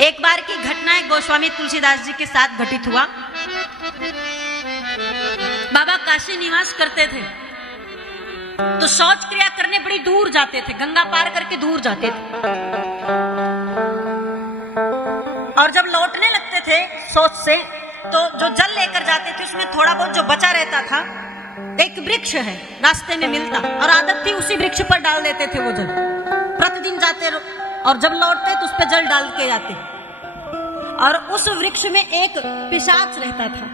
एक बार की घटना है गोस्वामी तुलसीदास जी के साथ घटित हुआ। बाबा काशी निवास करते थे तो शौच क्रिया करने बड़ी दूर जाते थे, गंगा पार करके दूर जाते थे। और जब लौटने लगते थे शौच से तो जो जल लेकर जाते थे उसमें थोड़ा बहुत जो बचा रहता था, एक वृक्ष है रास्ते में मिलता और आदत थी उसी वृक्ष पर डाल देते थे वो जल। प्रतिदिन जाते और जब लौटते तो उस पर जल डाल के जाते। और उस वृक्ष में एक पिशाच रहता था।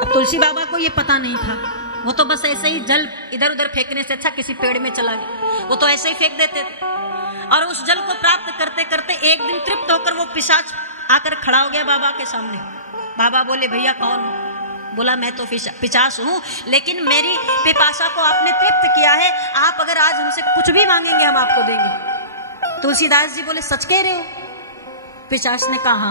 अब तुलसी बाबा को ये पता नहीं था, वो तो बस ऐसे ही जल इधर उधर फेंकने से अच्छा किसी पेड़ में चला गया, वो तो ऐसे ही फेंक देते थे। और उस जल को प्राप्त करते करते एक दिन तृप्त होकर वो पिशाच आकर खड़ा हो गया बाबा के सामने। बाबा बोले भैया कौन हो? बोला मैं तो पिशाच हूँ, लेकिन मेरी पिपासा को आपने तृप्त किया है, आप अगर आज हमसे कुछ भी मांगेंगे हम आपको देंगे। तुलसीदास जी बोले सच कह रहे हो? पिशाच ने कहा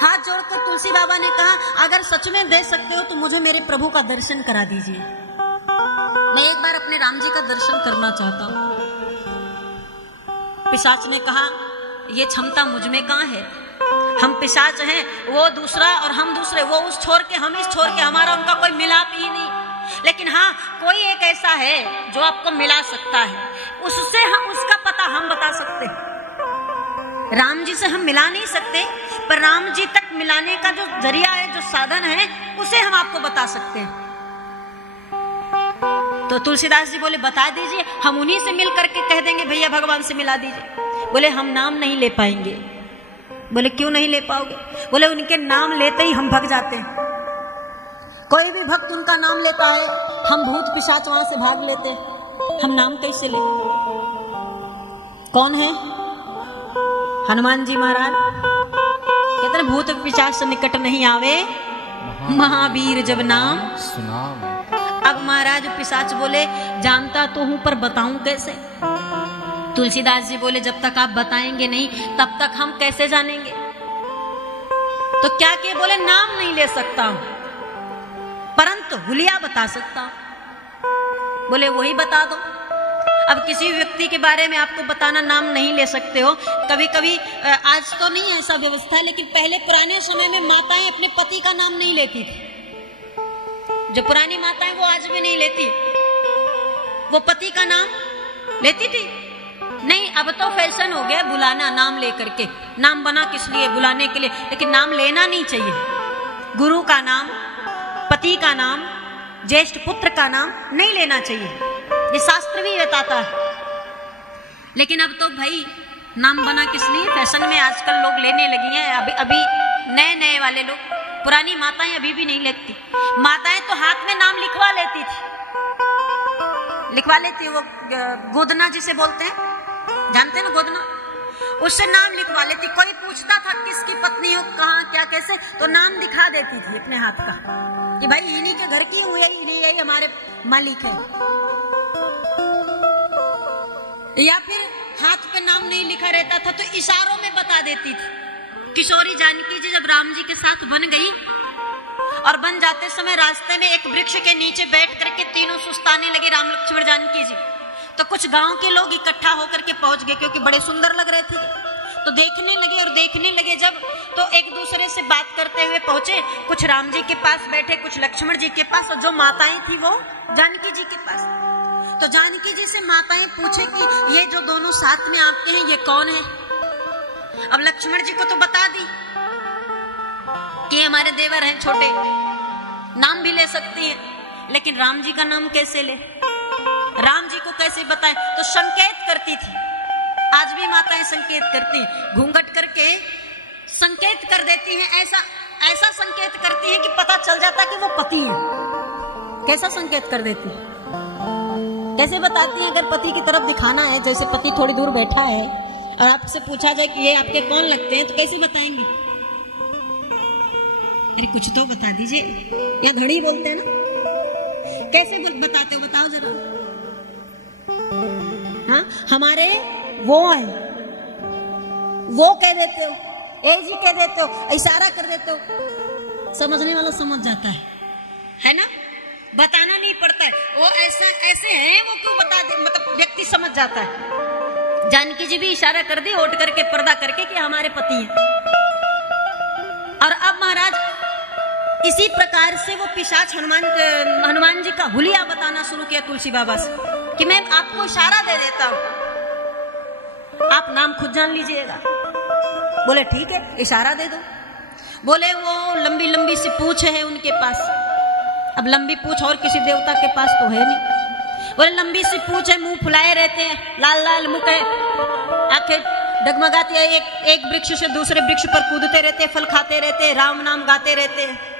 हाथ जोड़कर तुलसी बाबा ने कहा अगर सच में दे सकते हो तो मुझे मेरे प्रभु का दर्शन करा दीजिए, मैं एक बार अपने राम जी का दर्शन करना चाहता हूँ। पिशाच ने कहा ये क्षमता मुझ में कहाँ है, हम पिशाच हैं, वो दूसरा और हम दूसरे, वो उस छोर के हम इस छोर के, हमारा उनका कोई मिलाप ही नहीं। लेकिन हाँ कोई एक ऐसा है जो आपको मिला सकता है, उससे हम उसका पता हम बता सकते हैं। राम जी से हम मिला नहीं सकते, पर राम जी तक मिलाने का जो जरिया है, जो साधन है, उसे हम आपको बता सकते हैं। तो तुलसीदास जी बोले बता दीजिए, हम उन्हीं से मिल करके कह देंगे भैया भगवान से मिला दीजिए। बोले हम नाम नहीं ले पाएंगे। बोले क्यों नहीं ले पाओगे? बोले उनके नाम लेते ही हम भग जाते हैं। कोई भी भक्त उनका नाम लेता है, हम भूत पिशाच वहां से भाग लेते हैं, हम नाम कैसे ले? कौन है? हनुमान जी महाराज कहते हैं भूत पिशाच से निकट नहीं आवे, महावीर जब नाम सुनाम। अब महाराज पिशाच बोले जानता तो हूं पर बताऊं कैसे? तुलसीदास जी बोले जब तक आप बताएंगे नहीं तब तक हम कैसे जानेंगे? तो क्या किए? बोले नाम नहीं ले सकता हूं परंतु हुलिया बता सकता हूं। बोले वही बता दो। अब किसी व्यक्ति के बारे में आपको बताना, नाम नहीं ले सकते हो। कभी कभी आज तो नहीं ऐसा व्यवस्था, लेकिन पहले पुराने समय में माताएं अपने पति का नाम नहीं लेती थी। जो पुरानी माताएं वो आज भी नहीं लेती, वो पति का नाम लेती थी नहीं। अब तो फैशन हो गया बुलाना नाम लेकर के, नाम बना किस लिए? बुलाने के लिए, लेकिन नाम लेना नहीं चाहिए। गुरु का नाम, पति का नाम, ज्येष्ठ पुत्र का नाम नहीं लेना चाहिए, ये शास्त्र भी बताता है। लेकिन अब तो भाई नाम बना किस लिए? फैशन में आजकल लोग लेने लगी हैं। अभी नए नए वाले लोग, पुरानी माताएं अभी भी नहीं लेती। माताएं तो हाथ में नाम लिखवा लेती थी, वो गोदना जिसे बोलते हैं, जानते हैं ना गोदना, उससे नाम लिखवा लेती। कोई पूछता था किसकी पत्नी हो, कहाँ, क्या, कैसे, तो नाम दिखा देती थी अपने हाथ का कि भाई इन्हीं के घर की हुई, यही हमारे मालिक है। या फिर हाथ पे नाम नहीं लिखा रहता था तो इशारों में बता देती थी। किशोरी जानकी जी जब राम जी के साथ बन गई और बन जाते समय रास्ते में एक वृक्ष के नीचे बैठ करके तीनों सुस्ताने लगे, राम लक्ष्मण जानकी जी। तो कुछ गांव के लोग इकट्ठा होकर के पहुंच गए क्योंकि बड़े सुंदर लग रहे थे। तो देखने लगे जब, तो एक दूसरे से बात करते हुए पहुंचे। कुछ राम जी के पास बैठे, कुछ लक्ष्मण जी के पास, और जो माताएं थी वो जानकी जी के पास। तो जानकी जी से माताएं पूछे कि ये जो दोनों साथ में आपके हैं ये कौन है? अब लक्ष्मण जी को तो बता दी कि हमारे देवर हैं छोटे, नाम भी ले सकती है, लेकिन राम जी का नाम कैसे ले, राम जी को कैसे बताएं? तो संकेत करती थी। आज भी माताएं संकेत करती हैं, घूंघट करके संकेत कर देती हैं। ऐसा संकेत करती हैं कि पता चल जाता कि वो पति है। कैसा संकेत कर देती है? कैसे बताती हैं? अगर पति की तरफ दिखाना है, जैसे पति थोड़ी दूर बैठा है और आपसे पूछा जाए कि ये आपके कौन लगते हैं, तो कैसे बताएंगे? अरे कुछ तो बता दीजिए, या घड़ी बोलते हैं ना, कैसे बताते हो? बताओ जरा। हाँ, हमारे वो है, वो कह देते हो, ए जी कह देते हो, इशारा कर देते हो, समझने वाला समझ जाता है ना? बताना नहीं पड़ता है। वो ऐसे हैं, वो क्यों बता दे, मतलब व्यक्ति समझ जाता है। जानकी जी भी इशारा कर दी ओट करके, पर्दा करके कि हमारे पति हैं। और अब महाराज इसी प्रकार से वो पिशाच हनुमान जी का हुलिया बताना शुरू किया तुलसी बाबा से कि मैं आपको इशारा दे देता हूं, आप नाम खुद जान लीजिएगा। बोले ठीक है, इशारा दे दो। बोले वो लंबी लंबी सी पूंछ है उनके पास। अब लंबी पूंछ और किसी देवता के पास तो है नहीं। बोले लंबी सी पूंछ है, मुंह फुलाए रहते हैं, लाल लाल मुख है, आंखें डगमगाती है, एक वृक्ष से दूसरे वृक्ष पर कूदते रहते, फल खाते रहते, राम नाम गाते रहते हैं।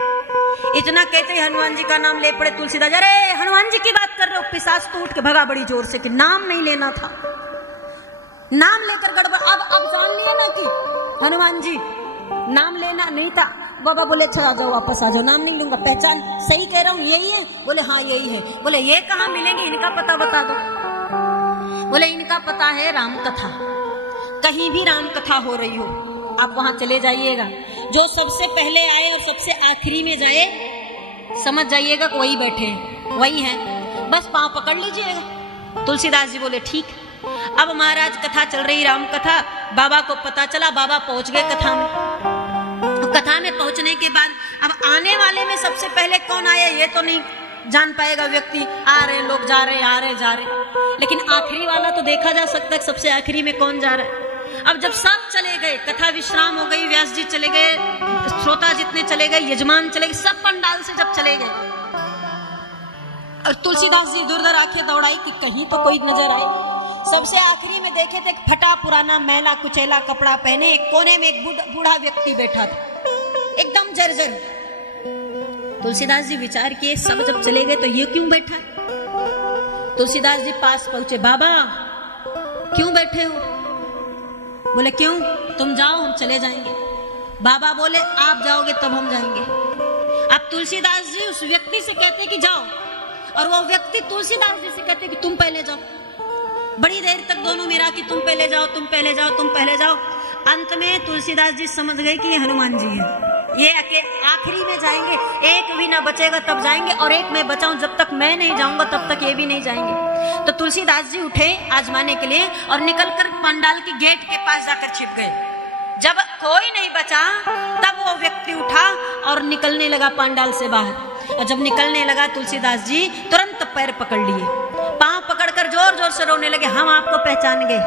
इतना कहते ही हनुमान जी का नाम ले पड़े तुलसीदास। अरे हनुमान जी की बात कर रहे हो? पिशाच तो उठ के भगा बड़ी जोर से कि नाम नहीं लेना था, नाम लेकर गड़बड़। अब जान लिए ना कि हनुमान जी नाम लेना नहीं था। बाबा बोले अच्छा आ जाओ, वापस आ जाओ, नाम नहीं लूंगा, पहचान सही कह रहा हूँ, यही है? बोले हाँ यही है। बोले ये कहाँ मिलेंगे, इनका पता बता दो। बोले इनका पता है राम कथा, कहीं भी राम कथा हो रही हो आप वहां चले जाइएगा, जो सबसे पहले आए और सबसे आखिरी में जाए समझ जाइएगा कि वही बैठे हैं, वही है, बस पांव पकड़ लीजिएगा। तुलसीदास जी बोले ठीक। अब महाराज कथा चल रही, राम कथा, बाबा को पता चला, बाबा पहुंच गए कथा में। कथा में पहुंचने के बाद अब आने वाले में सबसे पहले कौन आया ये तो नहीं जान पाएगा व्यक्ति, आ रहे लोग, जा रहे, आ रहे, जा रहे, लेकिन आखिरी वाला तो देखा जा सकता है सबसे आखिरी में कौन जा रहा है। अब जब सब चले गए, कथा विश्राम हो गई, व्यास जी चले गए, श्रोता जितने चले गए, यजमान चले गए, सब पंडाल से जब चले गए और तुलसीदास जी दूर दूर आंखें दौड़ाई कि कहीं तो कोई नजर आए। सबसे आखिरी में देखे थे फटा पुराना मैला कुचैला कपड़ा पहने एक कोने में एक बूढ़ा व्यक्ति बैठा था, एकदम जर्जर। तुलसीदास जी विचार किए, सब जब चले गए तो ये क्यों बैठा है? तुलसीदास जी पास पहुंचे, बाबा क्यों बैठे हो? बोले क्यों, तुम जाओ हम चले जाएंगे। बाबा बोले आप जाओगे तब हम जाएंगे। अब तुलसीदास जी उस व्यक्ति से कहते कि जाओ, और वो व्यक्ति तुलसीदास जी से कहते कि तुम पहले जाओ। बड़ी देर तक दोनों मेरा कि तुम पहले जाओ, तुम पहले जाओ, तुम पहले जाओ। अंत में तुलसीदास जी समझ गए कि ये हनुमान जी है, ये आखिरी में जाएंगे, एक भी ना बचेगा तब जाएंगे, और एक मैं बचाऊं, जब तक मैं नहीं जाऊंगा तब तक ये भी नहीं जाएंगे। तो तुलसीदास जी उठे आजमाने के लिए और निकलकर पंडाल की गेट के पास जाकर छिप गए। जब कोई नहीं बचा तब वो व्यक्ति उठा और निकलने लगा पंडाल से बाहर, और जब निकलने लगा तुलसीदास जी तुरंत पैर पकड़ लिए, पांव पकड़कर जोर जोर से रोने लगे, हम आपको पहचान गए,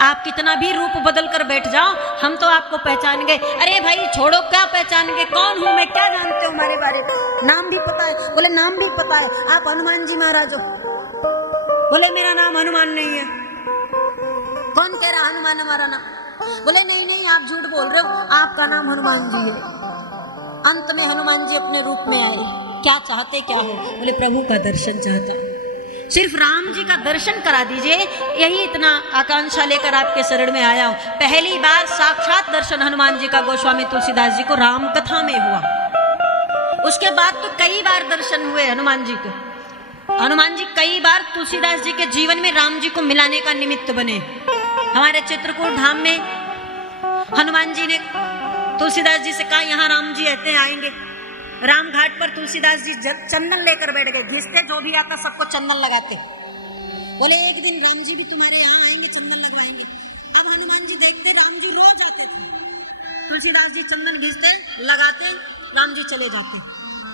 आप कितना भी रूप बदल कर बैठ जाओ हम तो आपको पहचान गए। अरे भाई छोड़ो, क्या पहचान गए, कौन हूं मैं, क्या जानते हो हमारे बारे में, नाम भी पता है? बोले नाम भी पता है, आप हनुमान जी महाराज हो। बोले मेरा नाम हनुमान नहीं है। कौन कह रहा हनुमान हमारा नाम? बोले नहीं नहीं आप झूठ बोल रहे हो, आपका नाम हनुमान जी है। अंत में हनुमान जी अपने रूप में आए, क्या चाहते क्या हो? बोले प्रभु का दर्शन चाहता, सिर्फ राम जी का दर्शन करा दीजिए, यही इतना आकांक्षा लेकर आपके शरण में आया हूं। पहली बार साक्षात दर्शन हनुमान जी का गोस्वामी तुलसीदास जी को राम कथा में हुआ, उसके बाद तो कई बार दर्शन हुए हनुमान जी को। हनुमान जी कई बार तुलसीदास जी के जीवन में राम जी को मिलाने का निमित्त बने। हमारे चित्रकूट धाम में हनुमान जी ने तुलसीदास जी से कहा यहाँ राम जी रहते आएंगे। राम घाट पर तुलसीदास जी चंदन लेकर बैठ गए, घिसते जो भी आता सबको चंदन लगाते। बोले एक दिन राम जी भी तुम्हारे यहाँ आएंगे, चंदन लगवाएंगे। अब हनुमान जी देखते राम जी रोज आते थे, तुलसीदास जी चंदन घिसते लगाते, राम जी चले जाते,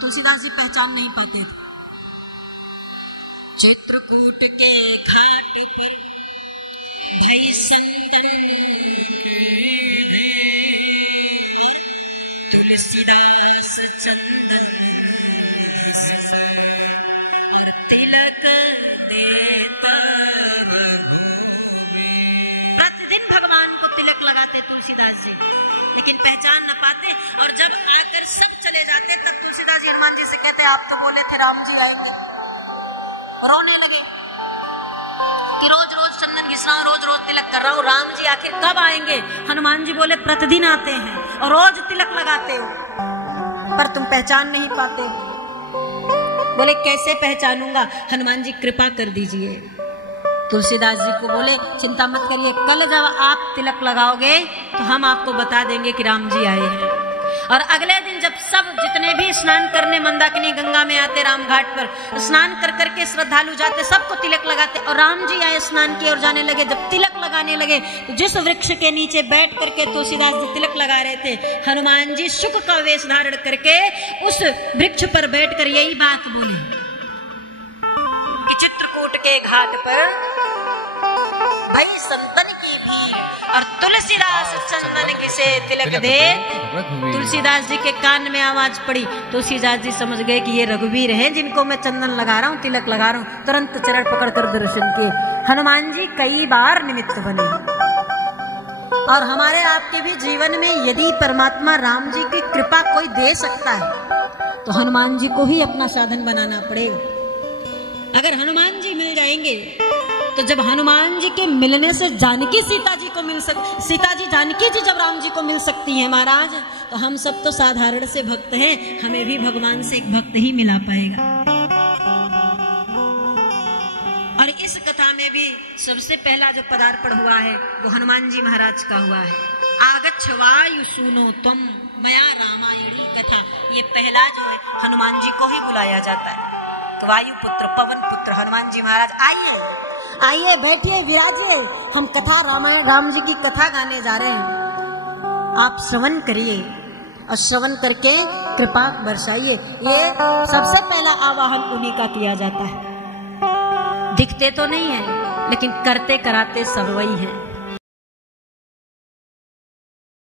तुलसीदास जी पहचान नहीं पाते थे। चित्रकूट के घाट पर भई संतन तुलसीदास चंदन और तिलक देता प्रतिदिन भगवान को तिलक लगाते तुलसीदास जी, लेकिन पहचान न पाते। और जब आकर सब चले जाते तब तुलसीदास जी हनुमान जी से कहते आप तो बोले थे राम जी आएंगे। रोने लगे कि रोज रोज चंदन घिस रहा हूं, रोज रोज तिलक कर रहा हूं, राम जी आखिर कब आएंगे? हनुमान जी बोले प्रतिदिन आते हैं और रोज तिलक लगाते हो, पर तुम पहचान नहीं पाते। बोले कैसे पहचानूंगा? हनुमान जी कृपा कर दीजिए। तुलसीदास जी को बोले चिंता मत करिए, कल जब आप तिलक लगाओगे तो हम आपको बता देंगे कि राम जी आए हैं। और अगले दिन जब सब जितने भी स्नान करने मंदाकिनी गंगा में आते, राम घाट पर स्नान कर करके श्रद्धालु जाते, सबको तिलक लगाते। और राम जी आए स्नान की और जाने लगे। जब तिलक लगाने लगे तो जिस वृक्ष के नीचे बैठ करके तुलसीदास जी तिलक लगा रहे थे, हनुमान जी शुक का वेश धारण करके उस वृक्ष पर बैठकर यही बात बोले कि चित्रकूट के घाट पर भाई संतन की भीड़ और तुलसीदास चंदन घिसे तिलक दे। तुलसीदास जी के कान में आवाज पड़ी। तुलसीदास जी समझ गए कि ये रघुवीर हैं जिनको मैं चंदन लगा रहा हूँ, तिलक लगा रहा हूँ। तुरंत चरण पकड़कर दर्शन किए। हनुमान जी कई बार निमित्त बने। और हमारे आपके भी जीवन में यदि परमात्मा राम जी की कृपा कोई दे सकता है तो हनुमान जी को ही अपना साधन बनाना पड़ेगा। अगर हनुमान जी मिल जाएंगे तो जब हनुमान जी के मिलने से जानकी सीता जी को सीता जी जानकी जी जब राम जी को मिल सकती हैं महाराज, तो हम सब तो साधारण से भक्त हैं, हमें भी भगवान से एक भक्त ही मिला पाएगा। और इस कथा में भी सबसे पहला जो पदार्पण हुआ है वो हनुमान जी महाराज का हुआ है। आगच्छ वायु सुनो तुम मया रामायणी कथा। ये पहला जो है हनुमान जी को ही बुलाया जाता है। तो वायु पुत्र पवन पुत्र हनुमान जी महाराज आइए बैठिए विराजिए, हम कथा रामायण राम जी की कथा गाने जा रहे हैं, आप श्रवण करिए और श्रवण करके कृपा बरसाइए। ये सबसे पहला आवाहन उन्हीं का किया जाता है। दिखते तो नहीं है लेकिन करते कराते सब वही है।